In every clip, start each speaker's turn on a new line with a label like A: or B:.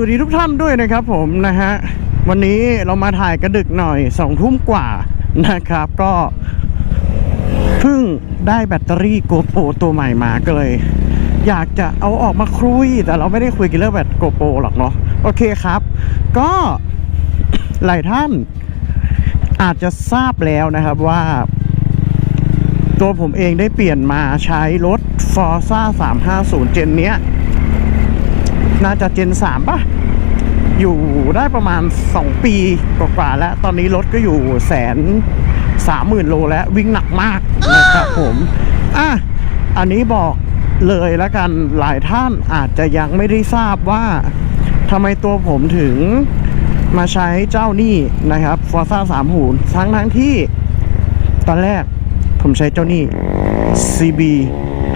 A: วัสดีทุกท่านด้วยนะครับผมนะฮะวันนี้เรามาถ่ายกระดึกหน่อยสองทุ่มกว่านะครับ ก็เพิ่งได้แบตเตอรี่โกโปรตัวใหม่มาก็เลย อยากจะเอาออกมาคุย แต่เราไม่ได้คุยกันเรื่องแบตโกโปรหรอกเนาะโอเคครับ ก็หลายท่านอาจจะทราบแล้วนะครับว่า ตัวผมเองได้เปลี่ยนมาใช้รถ Forza 350 เจนเนี้ย น่าจะเจน3ป่ะ อยู่ได้ประมาณ 2 ปีกว่าๆแล้ว ตอนนี้รถก็อยู่แสนสามหมื่นโลแล้ววิ่งหนักมากนะครับผมอะอันนี้บอกเลยแล้วกันหลายท่านอาจจะยังไม่ได้ทราบว่าทำไมตัวผมถึงมาใช้เจ้านี่นะครับ Forza 3หูนทั้งทั้งที่ ตอนแรกผมใช้เจ้านี่ CB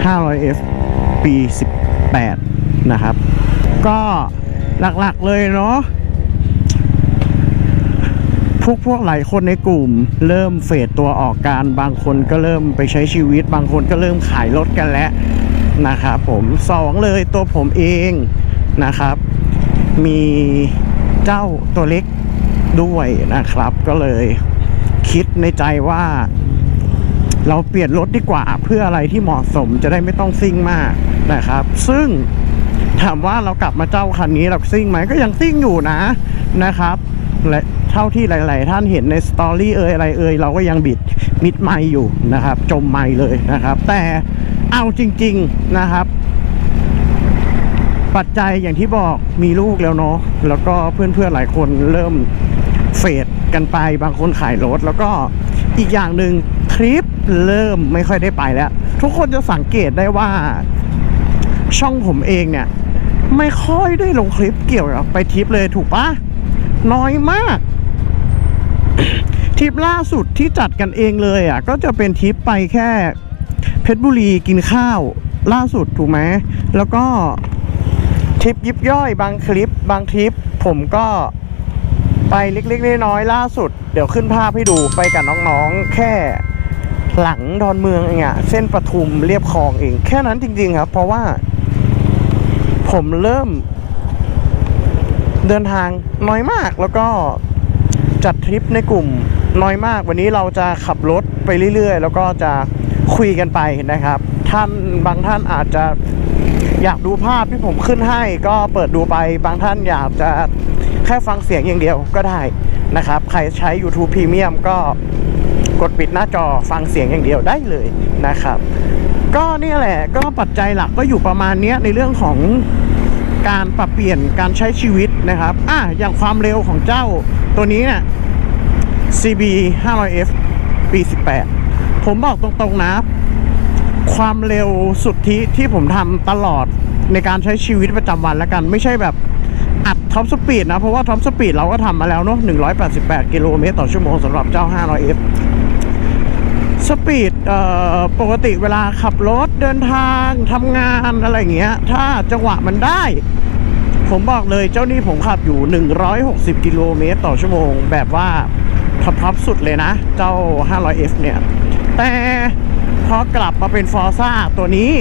A: 500F ปี 18 นะครับ ก็หลักๆเลยเนาะพวกพวกหลายคนในกลุ่ม เริ่มเฟดตัวออกการบางคนก็เริ่มไปใช้ชีวิต บางคนก็เริ่มขายรถกันแล้วนะครับผมสองเลยตัวผมเองนะครับ มีเจ้าตัวเล็กด้วยนะครับ ก็เลยคิดในใจว่า เราเปลี่ยนรถดีกว่าเพื่ออะไรที่เหมาะสมจะได้ไม่ต้องซิ่งมากนะครับ ซึ่ง ถามว่าเรากลับมาเจ้าคันนี้เราซิ่งไหมก็ยังซิ่งอยู่นะนะครับ และเท่าที่หลาย ๆ ท่านเห็นในสตอรี่เอ่ยอะไรเอ่ยเราก็ยังบิดมิดไม่อยู่นะครับ จมไม่เลยนะครับ แต่เอาจริง ๆนะครับ ปัจจัยอย่างที่บอกมีลูกแล้วเนาะแล้วก็เพื่อน ๆ หลายคนเริ่มเฟดกันไปบางคนขายรถแล้วก็อีกอย่างหนึ่งทริปเริ่มไม่ค่อยได้ไปแล้ว ทุกคนจะสังเกตได้ว่า ช่องผมเองเนี่ย ไม่ค่อยได้ลงคลิปเกี่ยวกับไปทริปเลยถูกปะน้อยมากทริปล่าสุดที่จัดกันเองเลยอะ ก็จะเป็นทริปไปแค่ เพชรบุรีกินข้าวล่าสุดถูกไหมแล้วก็ทริปยิบย่อยบางคลิป บางทริปผมก็ไปเล็กๆน้อยๆล่าสุด เดี๋ยวขึ้นภาพให้ดูไปกับน้องๆ แค่หลังดอนเมืองเองอะเส้นปทุมเรียบคลองเอง แค่นั้นจริง ๆ ครับ เพราะว่า ผมเริ่มเดินทางน้อยมากแล้วก็จัดทริปในกลุ่มน้อยมาก วันนี้เราจะขับรถไปเรื่อย ๆ แล้วก็จะคุยกันไปนะครับ ท่านบางท่านอาจจะอยากดูภาพที่ผมขึ้นให้ก็เปิดดูไปบางท่านอยากจะแค่ฟังเสียงอย่างเดียวก็ได้นะครับ ใครใช้ YouTube Premium ก็กดปิดหน้าจอฟังเสียงอย่างเดียวได้เลยนะครับ ก็นี่แหละก็ปัจจัยหลักก็อยู่ประมาณนี้ในเรื่องของ การปรับเปลี่ยนการใช้ชีวิตนะครับอะอย่างความเร็วของเจ้าตัวนี้เนี่ย CB 500F ปี 18 ผมบอกตรงๆนะ ความเร็วสุดที่ที่ผมทำตลอดในการใช้ชีวิตประจำวันแล้วกัน ไม่ใช่แบบอัดท็อปสปีดนะ เพราะว่าท็อปสปีดเราก็ทำมาแล้วเนาะ188 กิโลเมตรต่อชั่วโมงสำหรับเจ้า 500F สปีดเอ่อปกติเวลาขับรถเดินทางทำงานอะไรอย่างเงี้ย ถ้าจังหวะมันได้ ผมบอกเลยเจ้านี่ผมขับอยู่ 160 กิโลเมตรต่อชั่วโมง แบบว่าท็อปท็อปสุดเลยนะ เจ้า 500F เนี่ย แต่พอกลับมาเป็นฟอร์ซ่าตัวนี้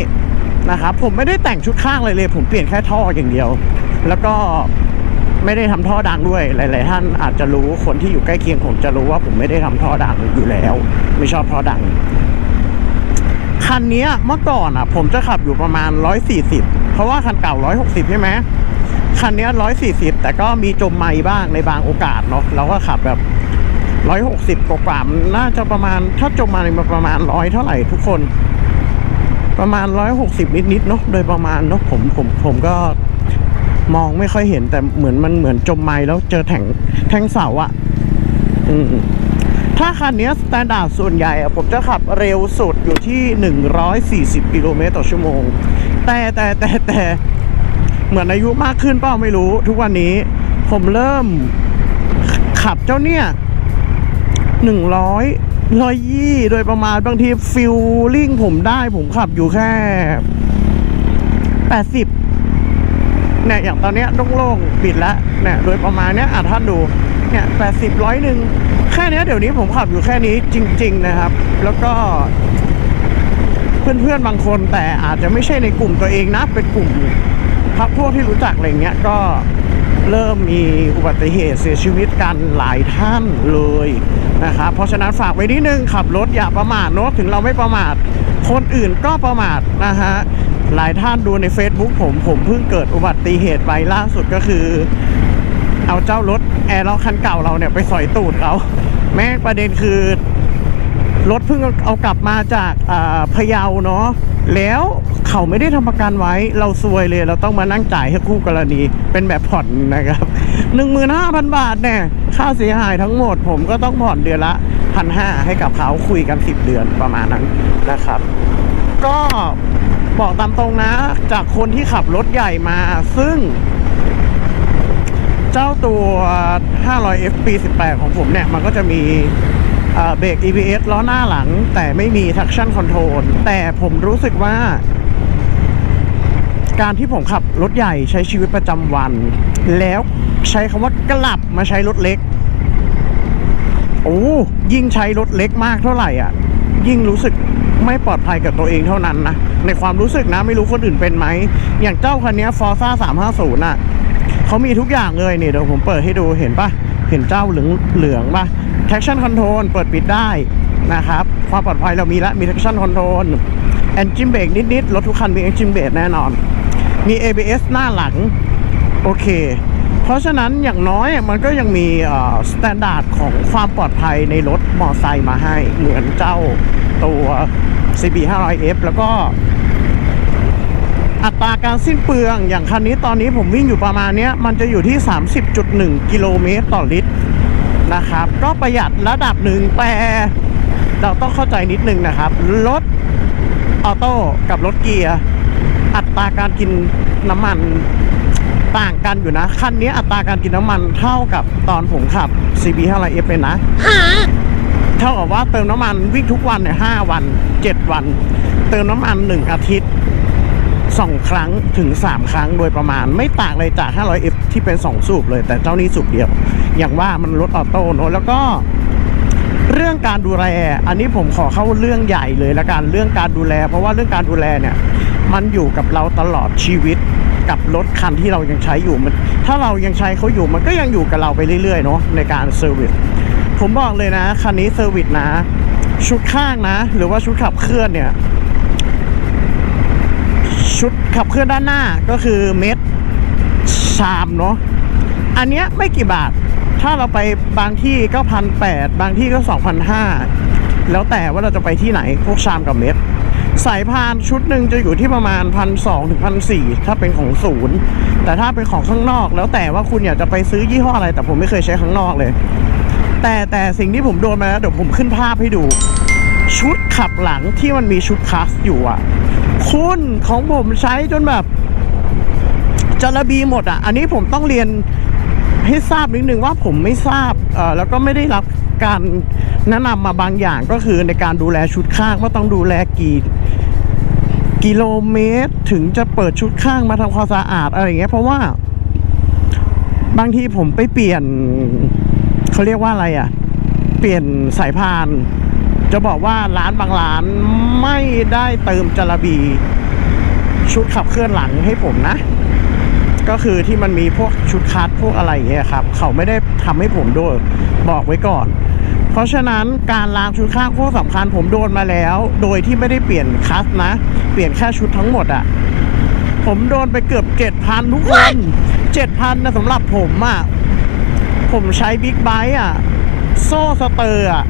A: นะครับผมไม่ได้แต่งชุดข้างเลยเลย ผมเปลี่ยนแค่ท่ออย่างเดียว แล้วก็ไม่ได้ทำท่อดังด้วย หลาย ๆ ท่านอาจจะรู้คนที่อยู่ใกล้เคียงผมจะรู้ว่าผมไม่ได้ทำท่อดังอยู่แล้ว ไม่ชอบท่อดัง คันนี้เมื่อก่อนอะ ผมจะขับอยู่ประมาณ 140 เพราะว่าคันเก่า 160 ใช่ไหม คันนี้ย140แต่ก็มีจมไม่บ้างในบางโอกาสเนาะเราก็ขับแบบ160กว่าๆมันน่าจะประมาณ ถ้าจมมาเนี่ยมันประมาณร้อยเท่าไหร่ทุกคน ประมาณ160นิดๆเนาะโดยประมาณเนาะผมผมผมก็มองไม่ค่อยเห็นแต่เหมือนมันเหมือนจมไม้แล้วเจอแท่งแท่งเสาอะอืมถ้าคันนี้สแตนดาร์ดส่วนใหญ่ผมจะขับเร็วสุดอยู่ที่ 140 กิโลเมตรต่อชั่วโมง แต่แต่แต่แต่ เหมือนอายุมากขึ้นเปล่าไม่รู้ ทุกวันนี้ผมเริ่มขับเจ้าเนี่ยหนึ่งร้อยร้อยยี่โดยประมาณบางทีฟิลลิ่งผมได้ผมขับอยู่แค่แปดสิบเนี่ยอย่างตอนเนี้ยโล่งๆปิดแล้วเนี่ยโดยประมาณเนี้ยอะท่านดูเนี่ยแปดสิบร้อยหนึ่งแค่เนี้ยเดี๋ยวนี้ผมขับอยู่แค่นี้จริง ๆ นะครับ แล้วก็ เพื่อนๆบางคนแต่อาจจะไม่ใช่ในกลุ่มตัวเองนะเป็นกลุ่ม พักพวกที่รู้จักอะไรเงี้ยก็เริ่มมีอุบัติเหตุเสียชีวิตกันหลายท่านเลยนะครับเพราะฉะนั้นฝากไว้นิดนึงขับรถอย่าประมาทเนอะถึงเราไม่ประมาท คนอื่นก็ประมาทนะฮะหลายท่านดูใน Facebook ผมผมเพิ่งเกิดอุบัติเหตุไปล่าสุดก็คือ เอาเจ้ารถแอร์ล็อกคันเก่าเราเนี่ยไปสอยตูดเขาแม่ประเด็นคือ รถเพิ่งเอากลับมาจากพะเยาเนาะ แล้วเขาไม่ได้ทำประกันไว้ เราซวยเลย เราต้องมานั่งจ่ายให้คู่กรณี เป็นแบบผ่อนนะครับหนึ่งหมื่นห้าพันบาทเนี่ย ค่าเสียหายทั้งหมด ผมก็ต้องผ่อนเดือนละพันห้าให้กับเขาคุยกันสิบเดือนประมาณนั้นนะครับ ก็บอกตามตรงนะ จากคนที่ขับรถใหญ่มา ซึ่ง เจ้าตัว 500F ปี 18 ของผมเนี่ย มันก็จะมี เบรก EBS ล้อหน้าหลัง แต่ไม่มี traction control แต่ผมรู้สึกว่า การที่ผมขับรถใหญ่ใช้ชีวิตประจำวัน แล้วใช้คำว่ากลับมาใช้รถเล็ก โอ้ยิ่งใช้รถเล็กมากเท่าไหร่อะ ยิ่งรู้สึกไม่ปลอดภัยกับตัวเองเท่านั้นนะ ในความรู้สึกนะไม่รู้คนอื่นเป็นไหม อย่างเจ้าคันนี้ย Forza 350น่ะเขามีทุกอย่างเลยเนี่ยเดี๋ยวผมเปิดให้ดูเห็นปะเห็นเจ้าเหลืองเหลืองปะ traction control เปิดปิดได้นะครับ ความปลอดภัยเรามีแล้วมี traction control engine brake นิดๆ รถทุกคันมี engine brake แน่นอน มี ABS หน้าหลัง โอเค เพราะฉะนั้นอย่างน้อยมันก็ยังมีสแตนดาร์ดของความปลอดภัยในรถมอไซค์มาให้ เหมือนเจ้าตัว CB 500F แล้วก็อัตราการสิ้นเปลืองอย่างคันนี้ตอนนี้ผมวิ่งอยู่ประมาณเนี้ยมันจะอยู่ที่ 30.1 กิโลเมตรต่อลิตร นะครับ ก็ประหยัดระดับหนึ่งแต่เราต้องเข้าใจนิดนึงนะครับ รถออโต้กับรถเกียร์ อัตราการกินน้ำมันต่างกันอยู่นะ คันนี้อัตราการกินน้ำมันเท่ากับตอนผมขับ CB 500F เลยนะเท่ากับว่าเติมน้ำมันวิ่งทุกวันเนี่ยห้าวันเจ็ดวัน เติมน้ำมันหนึ่งอาทิตย์ สองครั้งถึง 3 ครั้งโดยประมาณ ไม่ต่างเลยจาก 500F ที่เป็น 2 สูบเลย แต่เจ้านี้สูบเดียว อย่างว่ามันรถออโต้เนอะแล้วก็เรื่องการดูแล อันนี้ผมขอเข้าเรื่องใหญ่เลยละกันเรื่องการดูแล เพราะว่าเรื่องการดูแลเนี่ย มันอยู่กับเราตลอดชีวิตกับรถคันที่เรายังใช้อยู่มัน ถ้าเรายังใช้เขาอยู่มันก็ยังอยู่กับเราไปเรื่อยๆเนาะในการเซอร์วิสผมบอกเลยนะคันนี้เซอร์วิสนะ ชุดข้างนะ หรือว่าชุดขับเคลื่อนเนี่ย ชุดขับเคลื่อนด้านหน้าก็คือเม็ดชามเนาะอันเนี้ยไม่กี่บาท ถ้าเราไปบางที่ก็พันแปดบางที่ก็สองพันห้าแล้วแต่ว่าเราจะไปที่ไหนพวกชามกับเม็ดสายพานชุดหนึ่งจะอยู่ที่ประมาณพันสองถึงพันสี่ถ้าเป็นของศูนย์แต่ถ้าเป็นของข้างนอก แล้วแต่ว่าคุณอยากจะไปซื้อยี่ห้ออะไร แต่ผมไม่เคยใช้ข้างนอกเลย แต่แต่สิ่งที่ผมโดนมาแล้วเดี๋ยวผมขึ้นภาพให้ดู ชุดขับหลังที่มันมีชุดคลาสอยู่อะ คุณของผมใช้จนแบบจระบีหมดอะ อันนี้ผมต้องเรียนให้ทราบนิดนึงว่าผมไม่ทราบเอ่อแล้วก็ไม่ได้รับการแนะนำมาบางอย่างก็คือในการดูแลชุดข้างว่าต้องดูแลกี่กิโลเมตรถึงจะเปิดชุดข้างมาทำความสะอาดอะไรอย่างเงี้ยเพราะว่า บางทีผมไปเปลี่ยนเขาเรียกว่าอะไรอะ เปลี่ยนสายพาน จะบอกว่าร้านบางร้านไม่ได้เติมจระบีชุดขับเคลื่อนหลังให้ผมนะ ก็คือที่มันมีพวกชุดคัดพวกอะไรอย่างเงี้ยครับ เขาไม่ได้ทำให้ผมโดยบอกไว้ก่อน เพราะฉะนั้นการล้างชุดข้างพวกสำคัญผมโดนมาแล้ว โดยที่ไม่ได้เปลี่ยนคัสนะ เปลี่ยนแค่ชุดทั้งหมดอะผมโดนไปเกือบเจ็ดพันทุกคนเจ็ดพันนะสำหรับผมอะผมใช้บิ๊กไบค์อะ โซ่สเตอร์อะ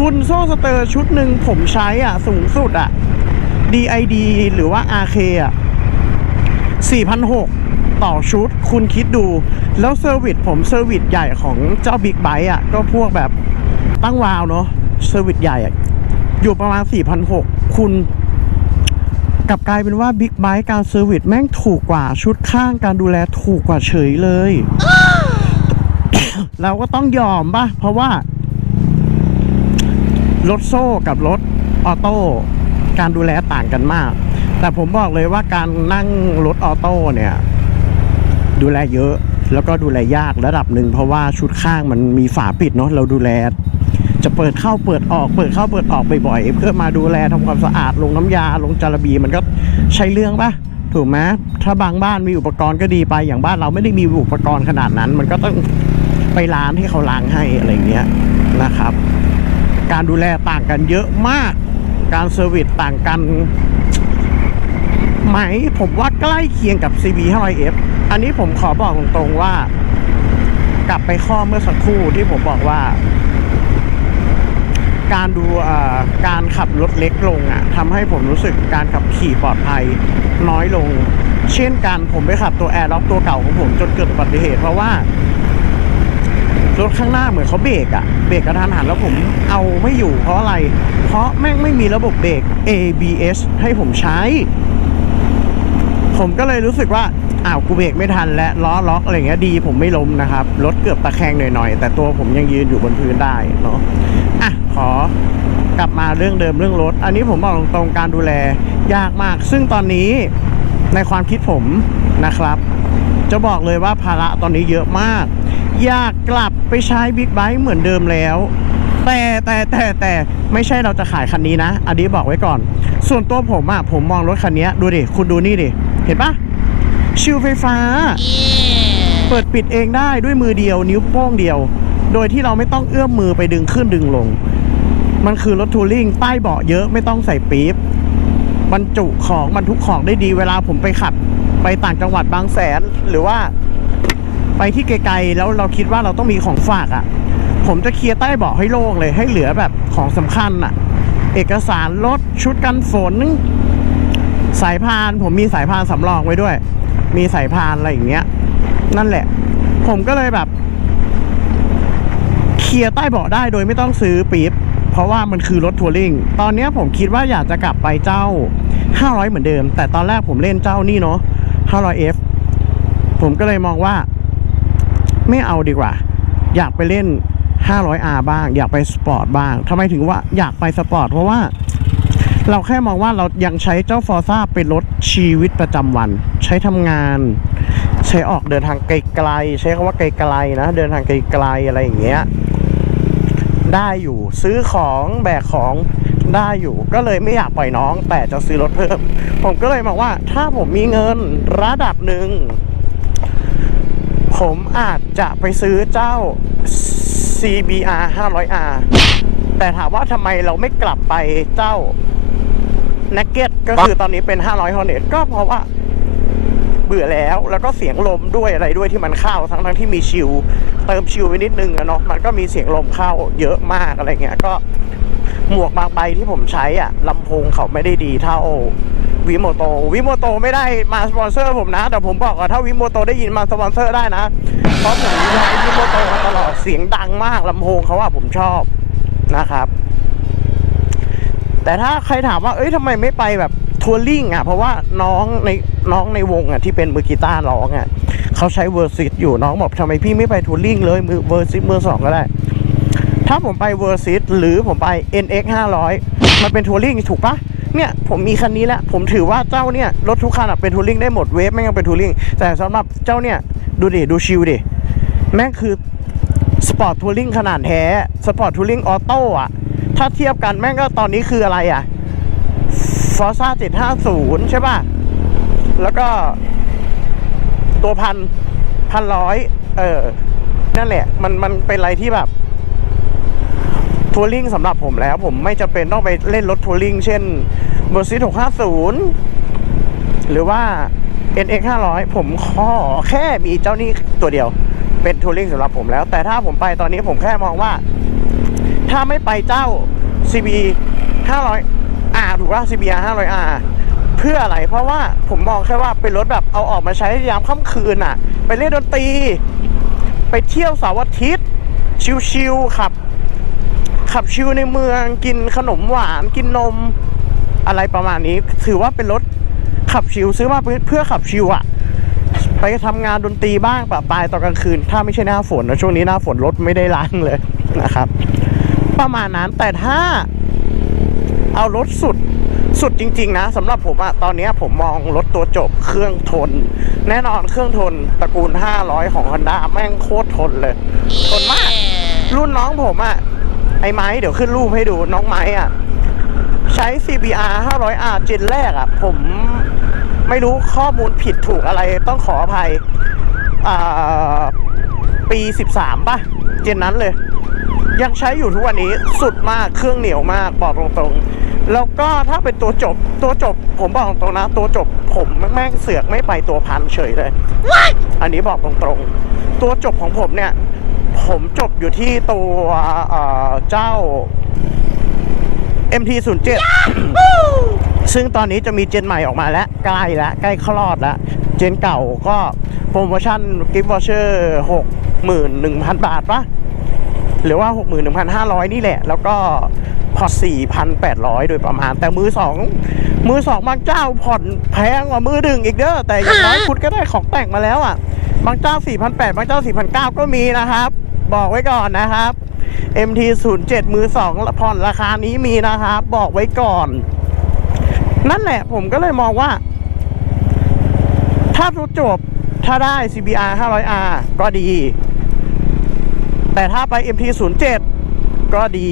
A: คุณโซ่สเตอร์ชุดหนึ่งผมใช้อะ สูงสุดอะ DID หรือว่า RK อะ4,600ต่อชุด คุณคิดดู แล้วเซอร์วิสผมเซอร์วิสใหญ่ของเจ้าบิ๊กไบค์อะ ก็พวกแบบตั้งวาวเนาะเซอร์วิสใหญ่อะอยู่ประมาณ4,600คุณกลับกลายเป็นว่าบิ๊กไบค์การเซอร์วิสแม่งถูกกว่าชุดข้างการดูแลถูกกว่าเฉยเลย เราก็ต้องยอมป่ะ เพราะว่า รถโซ่กับรถออโต้การดูแลต่างกันมาก แต่ผมบอกเลยว่าการนั่งรถออโต้เนี่ย ดูแลเยอะแล้วก็ดูแลยากระดับหนึ่งเพราะว่าชุดข้างมันมีฝาปิดเนาะเราดูแล จะเปิดเข้าเปิดออกเปิดเข้าเปิดออกบ่อยๆเพื่อมาดูแลทำความสะอาดลงน้ำยาลงจารบีมันก็ใช้เรื่องปะถูกไหมถ้าบางบ้านมีอุปกรณ์ก็ดีไปอย่างบ้านเราไม่ได้มีอุปกรณ์ขนาดนั้น มันก็ต้องไปร้านให้เขาล้างให้อะไรเงี้ยนะครับ การดูแลต่างกันเยอะมาก การเซอร์วิสต่างกันไหมผมว่าใกล้เคียงกับ CB 500F อันนี้ผมขอบอกตรงๆว่า กลับไปข้อเมื่อสักครู่ที่ผมบอกว่า การดูการขับรถเล็กลงอะทำให้ผมรู้สึกการขับขี่ปลอดภัยน้อยลง เช่นกันผมไปขับตัวแอร์ล็อกตัวเก่าของผมจนเกิดอุบัติเหตุเพราะว่า รถข้างหน้าเหมือนเขาเบรกอะเบรกกระทันหันแล้วผมเอาไม่อยู่เพราะอะไร เพราะแม่งไม่มีระบบเบรก ABS ให้ผมใช้ ผมก็เลยรู้สึกว่าอ้าวกูเบรกไม่ทันและล้อล็อกอะไรเงี้ยดีผมไม่ล้มนะครับ รถเกือบตะแคงหน่อยๆ แต่ตัวผมยังยืนอยู่บนพื้นได้เนาะอะขอกลับมาเรื่องเดิมเรื่องรถ อันนี้ผมบอกตรงๆการดูแลยากมาก ซึ่งตอนนี้ในความคิดผมนะครับ จะบอกเลยว่าภาระตอนนี้เยอะมาก อยากกลับไปใช้บิ๊กไบค์เหมือนเดิมแล้ว แต่แต่แต่แต่ไม่ใช่เราจะขายคันนี้นะ อันนี้บอกไว้ก่อน ส่วนตัวผมอะผมมองรถคันนี้ดูดิ คุณดูนี่ดิ เห็นปะชิวไฟฟ้า เปิดปิดเองได้ด้วยมือเดียว นิ้วโป้งเดียว โดยที่เราไม่ต้องเอื้อมมือไปดึงขึ้นดึงลง มันคือรถทัวริงใต้เบาะเยอะไม่ต้องใส่ปี๊บบรรจุของบรรทุกของได้ดีเวลาผมไปขับ ไปต่างจังหวัดบางแสนหรือว่า ไปที่ไกลๆแล้วเราคิดว่าเราต้องมีของฝากอะ่ะ ผมจะเคลียร์ใต้เบาะให้โล่งเลยให้เหลือแบบของสำคัญอะ่ะ เอกสารรถชุดกันฝน สายพานผมมีสายพานสำรองไว้ด้วย มีสายพานอะไรอย่างเงี้ย นั่นแหละ ผมก็เลยแบบเคลียร์ใต้เบาะได้โดยไม่ต้องซื้อปี๊บเพราะว่ามันคือรถทัวริงตอนเนี้ยผมคิดว่าอยากจะกลับไปเจ้า 500 เหมือนเดิม แต่ตอนแรกผมเล่นเจ้านี่เนาะ 500F ผมก็เลยมองว่า ไม่เอาดีกว่า อยากไปเล่น 500R บ้าง อยากไปสปอร์ตบ้างทำไมถึงว่าอยากไปสปอร์ตเพราะว่า เราแค่มองว่าเรายังใช้เจ้าฟอร์ซ่าเป็นรถชีวิตประจำวัน ใช้ทำงาน ใช้ออกเดินทางไกลๆใช้คำว่าไกลๆนะ เดินทางไกลๆอะไรอย่างเงี้ยได้อยู่ซื้อของแบกของได้อยู่ ก็เลยไม่อยากปล่อยน้องแต่จะซื้อรถเพิ่ม ผมก็เลยมองว่าถ้าผมมีเงินระดับหนึ่ง ผมอาจจะไปซื้อเจ้า CBR 500R แต่ถามว่าทำไมเราไม่กลับไปเจ้า n น g เก็ก็คือตอนนี้เป็น 500 Hornet ก็เพราะว่าเบื่อแล้วแล้วก็เสียงลมด้วยอะไรด้วยที่มันเข้าทั้งทั้งที่มีชิลเติมชิลไปนิดนึงอะเนาะมันก็มีเสียงลมเข้าเยอะมากอะไรเงี้ยก็หมวกบางใบที่ผมใช้อะลำโพงเขาไม่ได้ดีเท่า วิโมโตวิโมโตไม่ได้มาสปอนเซอร์ผมนะ แต่ผมบอกว่าถ้าวิโมโตได้ยินมาสปอนเซอร์ได้นะ เพราะผมใช้วิโมโตมาตลอดเสียงดังมากลำโพงเขาอะผมชอบนะครับ แต่ถ้าใครถามว่าเอ้ยทำไมไม่ไปแบบทัวริงอะ เพราะว่าน้องในน้องในวงอะที่เป็นมือกีตาร์ร้องอะเขาใช้เวอร์ซิตอยู่น้องบอกทำไมพี่ไม่ไปทัวริงเลยมือเวอร์ซิตมือสองก็ได้ ถ้าผมไปเวอร์ซิตหรือผมไป NX 500มันเป็นทัวริงถูกปะ เนี่ยผมมีคันนี้แล้วผมถือว่าเจ้าเนี่ยรถทุกคันเป็นทัวริงได้หมดเวฟแม่งยังเป็นทัวริงแต่สำหรับเจ้าเนี่ยดูดิดูชิลดิแม่งคือสปอร์ตทัวริงขนาดแท้สปอร์ตทัวริงออโต้อะถ้าเทียบกันแม่งก็ตอนนี้คืออะไรอะฟอร์ซ่า750ใช่ป่ะ แล้วก็ตัวพันพันร้อยเออนั่นแหละ มันมันเป็นอะไรที่แบบ ทัวริงสำหรับผมแล้ว ผมไม่จำเป็นต้องไปเล่นรถทัวริงเช่นเบอร์ซิ650 หรือว่า NX 500 ผมขอแค่มีเจ้านี้ตัวเดียว เป็นทัวริงสำหรับผมแล้ว แต่ถ้าผมไปตอนนี้ผมแค่มองว่า ถ้าไม่ไปเจ้า CB 500 R ถูกป่ะ CBR 500R เพื่ออะไร เพราะว่าผมมองแค่ว่าเป็นรถแบบเอาออกมาใช้ยามค่ำคืนอะ ไปเล่นดนตรี ไปเที่ยวเสาร์อาทิตย์ ชิวๆขับ ขับชิวในเมืองกินขนมหวานกินนม อะไรประมาณนี้ ถือว่าเป็นรถขับชิวซื้อมาเพื่อขับชิวอะไปทำงานดนตรีบ้างปะปลายตอนกลางคืน ถ้าไม่ใช่หน้าฝนนะช่วงนี้หน้าฝนรถไม่ได้ล้างเลยนะครับ ประมาณนั้นแต่ถ้าเอารถสุดสุดจริง ๆ นะสำหรับผมอะตอนนี้ผมมองรถตัวจบเครื่องทน แน่นอนเครื่องทนตระกูล 500 ของ Honda แม่งโคตรทนเลย ทนมาก รุ่นน้องผมอะ อ้ไม้เดี๋ยวขึ้นรูปให้ดูน้องไม้อะใช้ CBR 500R เจนแรกอะผมไม่รู้ข้อมูลผิดถูกอะไรต้องขออภัยอ่าปี 13 ป่ะ เจนนั้นเลย ยังใช้อยู่ทุกวันนี้สุดมากเครื่องเหนียวมากบอกตรงๆ แล้วก็ถ้าเป็นตัวจบตัวจบ ผมบอกตรงๆนะ ตัวจบผมแม่งเสือกไม่ไปตัวพันเฉยเลยอันนี้บอกตรงๆ ตัวจบของผมเนี่ย ผมจบอยู่ที่ตัวเจ้า MT07 ซึ่งตอนนี้จะมีเจนใหม่ออกมาแล้วใกล้แล้วใกล้คลอดแล้วเจนเก่าก็โปรโมชั่นกิฟต์วอเชอร์61,000บาทปะหรือว่า61,500นี่แหละ แล้วก็พอ4,800โดยประมาณ แต่มือสองมือสองบางเจ้าผ่อนแพงกว่ามือดึงอีกเด้อแต่อย่างน้อยคุณก็ได้ของแต่งมาแล้วอะ บางเจ้า4,800บางเจ้า4,900ก็มีนะครับ บอกไว้ก่อนนะครับ MT 0 7มือสองผ่อนราคานี้มีนะครับ บอกไว้ก่อน นั่นแหละผมก็เลยมองว่า ถ้ารู้จบถ้าได้ CBR 500R ก็ดี แต่ถ้าไป MT 0 7ก็ดี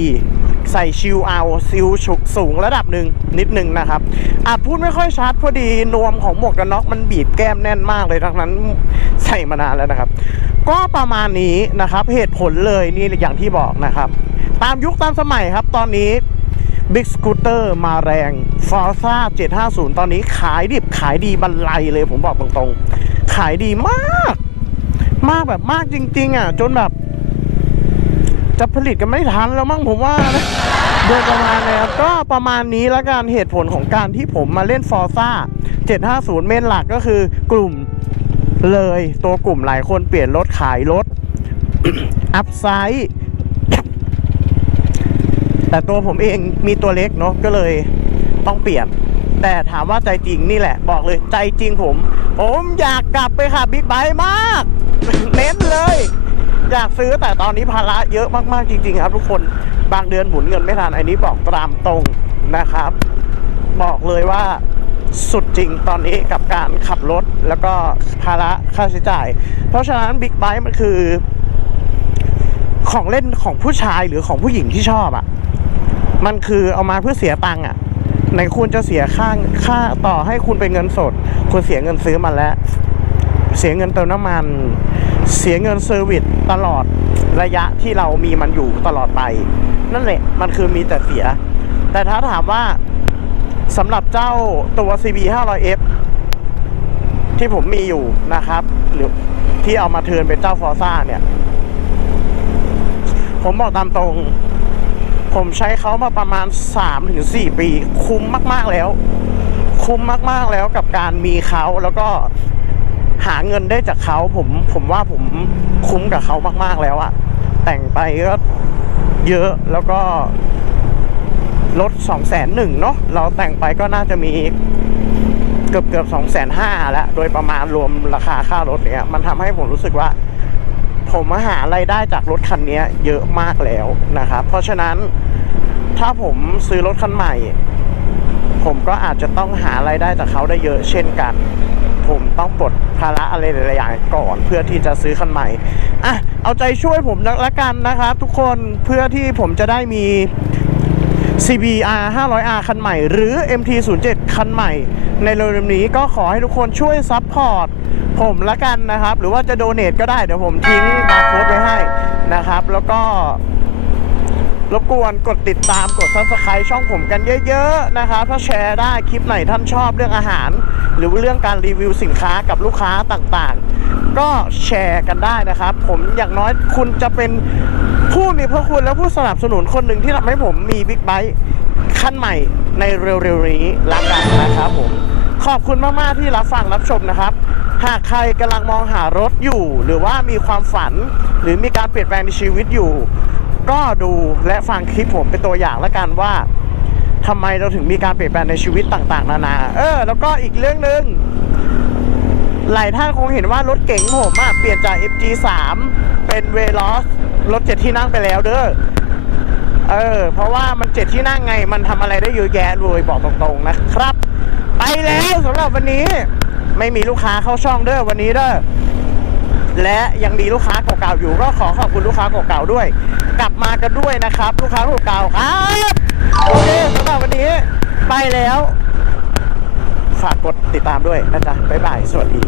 A: ใส่ชิลเอาซิลฉุกสูงระดับหนึ่งนิดหนึ่งนะครับอาจพูดไม่ค่อยชัดพอดีนวมของหมวกกันน็อกมันบีบแก้มแน่นมากเลยทั้งนั้นใส่มานานแล้วนะครับ ก็ประมาณนี้นะครับเหตุผลเลยนี่อย่างที่บอกนะครับ ตามยุคตามสมัยครับตอนนี้ Big Scooter มาแรง Forza 750 ตอนนี้ขายดิบขายดีบรรลัยเลยผมบอกตรงๆ ขายดีมาก มากแบบมากจริง ๆ อะ จนแบบ จะผลิตกันไม่ทันแล้วมั้งผมว่านะโดยประมาณนะครับก็ประมาณนี้แล้วกันเหตุผลของการที่ผมมาเล่น Forza 750 เมนหลักก็คือกลุ่มเลยตัวกลุ่มหลายคนเปลี่ยนรถขายรถ อัพไซด์แต่ตัวผมเองมีตัวเล็กเนาะก็เลยต้องเปลี่ยน แต่ถามว่าใจจริงนี่แหละบอกเลยใจจริงผม ผมอยากกลับไปขับบิ๊กไบค์มาก เน้นเลย อยากซื้อแต่ตอนนี้ภาระเยอะมากๆจริง ๆ ครับ ทุกคนบางเดือนหมุนเงินไม่ทันอันนี้บอกตามตรงนะครับ บอกเลยว่าสุดจริงตอนนี้กับการขับรถแล้วก็ภาระค่าใช้จ่าย เพราะฉะนั้นบิ๊กไบค์มันคือ ของเล่นของผู้ชายหรือของผู้หญิงที่ชอบอะ่ะ มันคือเอามาเพื่อเสียตังค์อะไหนคุณจะเสียค่าค่าต่อให้คุณเป็นเงินสด คุณเสียเงินซื้อมันแล้ว เสียเงินเติมน้ำมัน เสียเงินเซอร์วิสตลอดระยะที่เรามีมันอยู่ตลอดไป นั่นแหละมันคือมีแต่เสีย แต่ถ้าถามว่าสำหรับเจ้าตัว CB 500F ที่ผมมีอยู่นะครับ หรือที่เอามาเทินเป็นเจ้าฟอร์ซ่าเนี่ย ผมบอกตามตรง ผมใช้เขามาประมาณ 3-4 ปี คุ้มมาก ๆ แล้ว คุ้มมาก ๆ แล้วกับการมีเขาแล้วก็ หาเงินได้จากเขาผมผมว่าผมคุ้มกับเขามากๆแล้วอะแต่งไปก็เยอะแล้วก็รถสองแสนหนึ่งเนาะเราแต่งไปก็น่าจะมีเกือบเกือบสองแสนห้าแล้วโดยประมาณรวมราคาค่ารถเนี้ยมันทำให้ผมรู้สึกว่า ผมมาหาไรายได้จากรถคันนี้เยอะมากแล้วนะครับ เพราะฉะนั้นถ้าผมซื้อรถคันใหม่ ผมก็อาจจะต้องหาไรายได้จากเขาได้เยอะเช่นกัน ผมต้องปลดภาระอะไรหลายๆอย่างก่อนเพื่อที่จะซื้อคันใหม่อะเอาใจช่วยผมละกันนะครับทุกคนเพื่อที่ผมจะได้มี CBR 500R คันใหม่ หรือ MT07 คันใหม่ ในเร็วๆนี้ก็ขอให้ทุกคนช่วยซัพพอร์ตผมละกันนะครับ หรือว่าจะโดเน a ก็ได้เดี๋ยวผมทิ้งบาร์โค้ดไว้ให้นะครับ แล้วก็ รบกวนกดติดตามกด subscribe ช่องผมกันเยอะๆนะครับถ้าแชร์ได้คลิปไหนท่านชอบเรื่องอาหาร หรือเรื่องการรีวิวสินค้ากับลูกค้าต่างๆ ก็แชร์กันได้นะครับ ผมอย่างน้อยคุณจะเป็นผู้มีพระคุณและผู้สนับสนุนคนหนึ่งที่ทำให้ผมมีบิ๊กไบค์ขั้นใหม่ในเร็วๆนี้ละกันนะครับผมขอบคุณมากๆที่รับฟังรับชมนะครับ หากใครกำลังมองหารถอยู่ หรือว่ามีความฝัน หรือมีการเปลี่ยนแปลงในชีวิตอยู่ ก็ดูและฟังคลิปผมเป็นตัวอย่างล้วกันว่าทำไมเราถึงมีการเปลี่ยนแปลงในชีวิตต่างๆ นานา เออ แล้วก็อีกเรื่องหนึ่งหลายท่านคงเห็นว่ารถเก๋งผมอะเปลี่ยนจาก FG3 เป็นเวลอสรถเจ็ดที่นั่งไปแล้วเด้อเออ เพราะว่ามันเจ็ดที่นั่งไง มันทำอะไรได้เยอะแยะเลยบอกตรงๆนะครับ ไปแล้วสำหรับวันนี้ ไม่มีลูกค้าเข้าช่องเด้อวันนี้เด้อ และยังมีลูกค้าเก่าๆอยู่ก็ขอขอบคุณลูกค้าเก่าๆด้วย กลับมากันด้วยนะครับ ลูกค้าเก่าๆครับโอเคสำหรับวันนี้ไปแล้ว ฝากกดติดตามด้วยนะจ๊ะบ๊ายบายสวัสดี